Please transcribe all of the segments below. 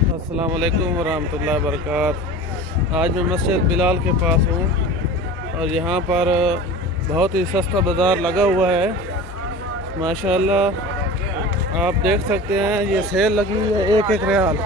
अस्सलाम वालेकुम वरहमतुल्लाहि वबरकातुहू। आज मैं मस्जिद बिलाल के पास हूँ और यहाँ पर बहुत ही सस्ता बाज़ार लगा हुआ है माशाल्लाह। आप देख सकते हैं ये सेल लगी हुई है, एक एक रियाल।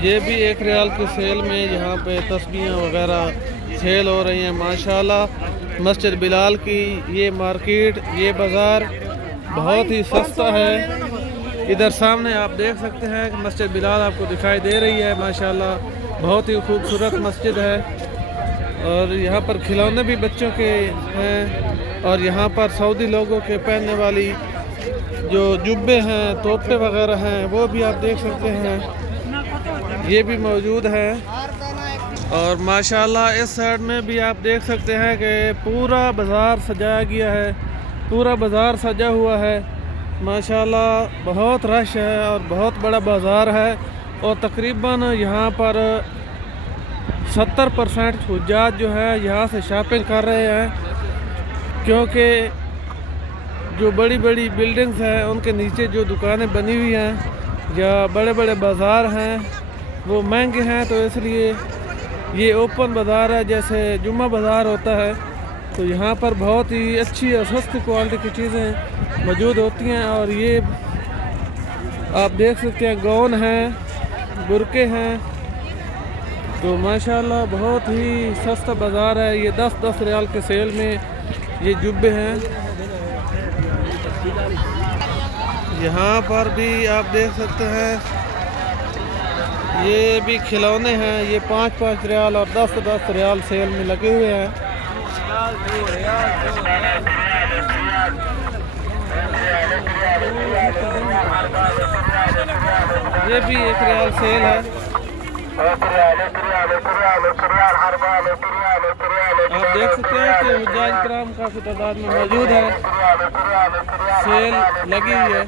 ये भी एक रियाल की सेल में यहाँ पे तस्बीहें वगैरह सेल हो रही हैं माशाल्लाह। मस्जिद बिलाल की ये मार्केट, ये बाज़ार बहुत ही सस्ता है। इधर सामने आप देख सकते हैं कि मस्जिद बिलाल आपको दिखाई दे रही है माशाल्लाह। बहुत ही खूबसूरत मस्जिद है और यहाँ पर खिलौने भी बच्चों के हैं और यहाँ पर सऊदी लोगों के पहनने वाली जो जुब्बे हैं, तोपे वगैरह हैं, वो भी आप देख सकते हैं, ये भी मौजूद है। और माशाल्लाह इस साइड में भी आप देख सकते हैं कि पूरा बाज़ार सजाया गया है, पूरा बाज़ार सजा हुआ है माशाल्लाह। बहुत रश है और बहुत बड़ा बाज़ार है और तकरीबन यहाँ पर 70% हुज्जाज जो है यहाँ से शॉपिंग कर रहे हैं, क्योंकि जो बड़ी बड़ी बिल्डिंग्स हैं उनके नीचे जो दुकानें बनी हुई हैं या बड़े बड़े बाज़ार हैं वो महंगे हैं, तो इसलिए ये ओपन बाज़ार है जैसे जुम्मा बाज़ार होता है। तो यहाँ पर बहुत ही अच्छी और सस्ती क्वालिटी की चीज़ें मौजूद होती हैं। और ये आप देख सकते हैं गाउन हैं, बुरके हैं, तो माशाल्लाह बहुत ही सस्ता बाज़ार है। ये 10-10 रियाल के सेल में ये जुब्बे हैं। यहाँ पर भी आप देख सकते हैं ये भी खिलौने हैं, ये 5-5 रियाल और 10-10 रियाल सेल में लगे हुए हैं। ये भी 1 रियाल सेल है। आप देख सकते हैं कि हुज्जाज किराम काफ़ी तादाद में मौजूद है, सेल लगी हुई है।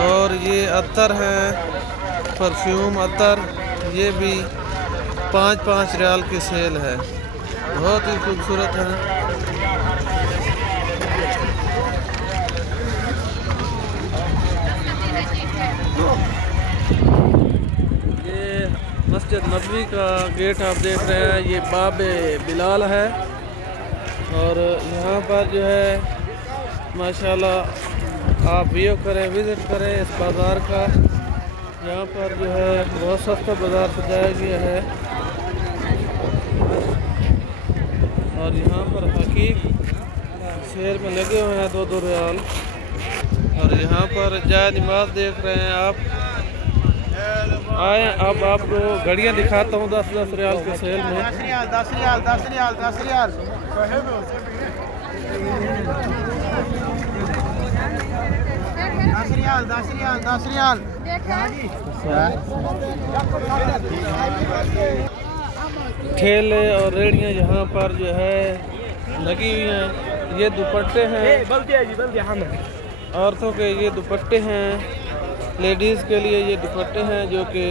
और ये अत्तर है, परफ्यूम अत्तर, ये भी 5-5 रियाल की सेल है, बहुत ही खूबसूरत है। ये मस्जिद नबवी का गेट आप देख रहे हैं, ये बाबे बिलाल है। और यहाँ पर जो है माशाल्लाह आप व्यू करें, विज़िट करें इस बाज़ार का। यहाँ पर जो है बहुत सस्ता बाज़ार सजाया गया है। और यहाँ पर हकीक शेर में लगे हुए हैं 2-2 रियाल। और यहाँ पर जाए नमाज देख रहे हैं आप, आए अब आपको घड़ियाँ दिखाता हूँ 10-10 रियाल के सेल में। 10 रियाल 10 रियाल 10 रियाल 10 रियाल 10 रियाल 10 रियाल। ठेले और रेड़ियाँ यहाँ पर जो है लगी हुई हैं। ये दुपट्टे हैं, औरतों के ये दुपट्टे हैं, लेडीज़ के लिए ये दुपट्टे हैं जो कि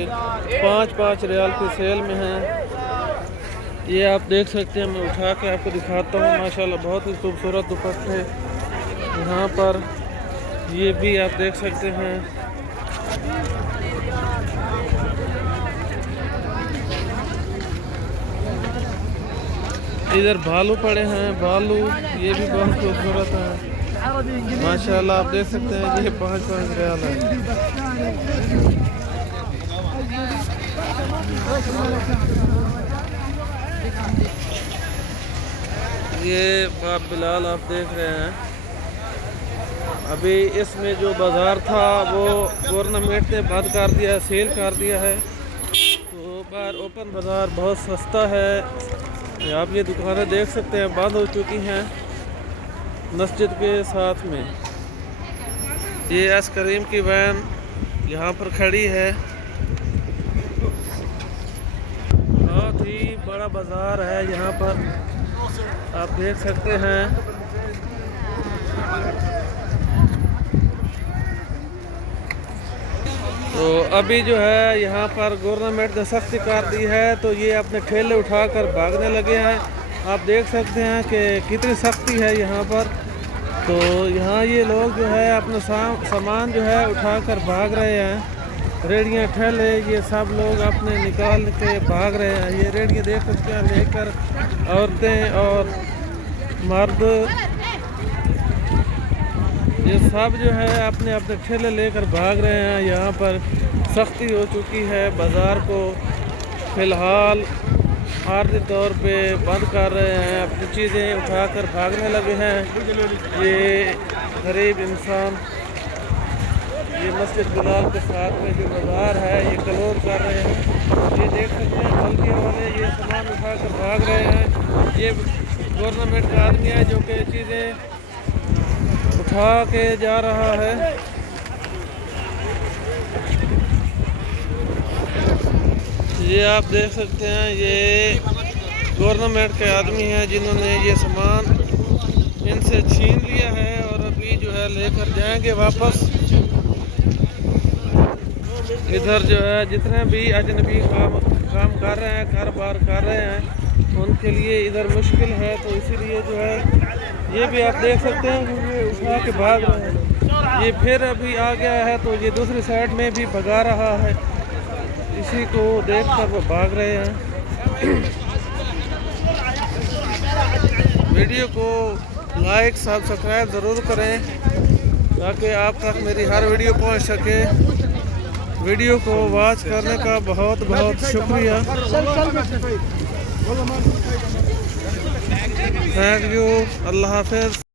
5-5 रियाल की सेल में हैं। ये आप देख सकते हैं, मैं उठा के आपको दिखाता हूँ माशाल्लाह बहुत ही खूबसूरत दुपट्टे यहाँ पर। ये भी आप देख सकते हैं। इधर भालू पड़े हैं, भालू, ये भी बहुत खूबसूरत है माशाल्लाह। आप देख सकते हैं ये 5-5 रियाल है। ये बाब बिलाल आप देख रहे हैं। अभी इसमें जो बाज़ार था वो गवर्नमेंट ने बंद कर दिया है, सेल कर दिया है, तो बाहर ओपन बाज़ार बहुत सस्ता है। आप ये दुकानें देख सकते हैं बंद हो चुकी हैं मस्जिद के साथ में। ये एस करीम की वैन यहाँ पर खड़ी है। बहुत ही बड़ा बाज़ार है यहाँ पर, आप देख सकते हैं। तो अभी जो है यहाँ पर गवर्नमेंट ने सख्ती कर दी है, तो ये अपने ठेले उठाकर भागने लगे हैं। आप देख सकते हैं कि कितनी सख्ती है यहाँ पर। तो यहाँ ये लोग जो है अपना सामान जो है उठाकर भाग रहे हैं। रेडियाँ ठेले ये सब लोग अपने निकाल के भाग रहे हैं। ये रेडियाँ देख सकते हैं लेकर औरतें और मर्द, ये सब जो है अपने अपने ठेले लेकर भाग रहे हैं। यहाँ पर सख्ती हो चुकी है। बाज़ार को फ़िलहाल आर्थिक तौर पे बंद कर रहे हैं, अपनी चीज़ें उठाकर भागने लगे हैं। ये गरीब इंसान ये मस्जिद बिलाल के साथ में जो बाज़ार है ये क्लोज कर रहे हैं। ये देख सकते हैं बल्कि वाले ये सामान उठाकर भाग रहे हैं। ये गवर्नमेंट का आदमी है जो कि चीज़ें उठा के जा रहा है। ये आप देख सकते हैं ये गवर्नमेंट के आदमी हैं जिन्होंने ये सामान इनसे छीन लिया है और अभी जो है लेकर जाएंगे वापस। इधर जो है जितने भी अजनबी काम कर रहे हैं, कारोबार कर रहे हैं, उनके लिए इधर मुश्किल है। तो इसीलिए जो है ये भी आप देख सकते हैं ये उठा के भाग रहे हैं। ये फिर अभी आ गया है तो ये दूसरी साइड में भी भगा रहा है। इसी को देखकर वो भाग रहे हैं। वीडियो को लाइक सब्सक्राइब ज़रूर करें ताकि आप तक मेरी हर वीडियो पहुंच सके। वीडियो को वॉच करने का बहुत बहुत शुक्रिया। Thank you. अल्लाह हाफ़िज़।